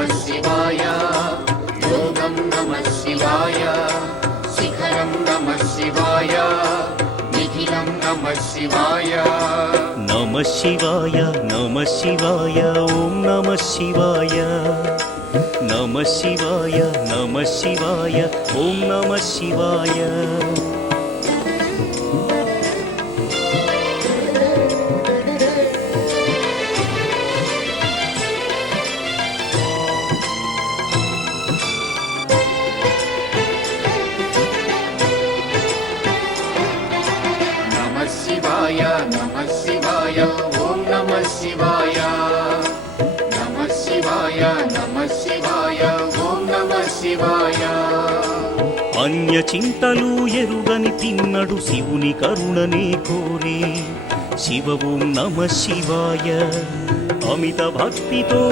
नमः शिवाय योगं नमः शिवाय शिखरं नमः शिवाय निखिलं नमः शिवाय नमः शिवाय नमः शिवाय ॐ नमः शिवाय नमः शिवाय नमः शिवाय ॐ नमः शिवाय नमः शिवाय ॐ नमः शिवाय नमः शिवाय ॐ नमः शिवाय अन्य చింతలు ఎరుగని తిన్నడు శివుని కరుణనే కోరే శివ ఓం నమః శివాయ అమిత భక్తితో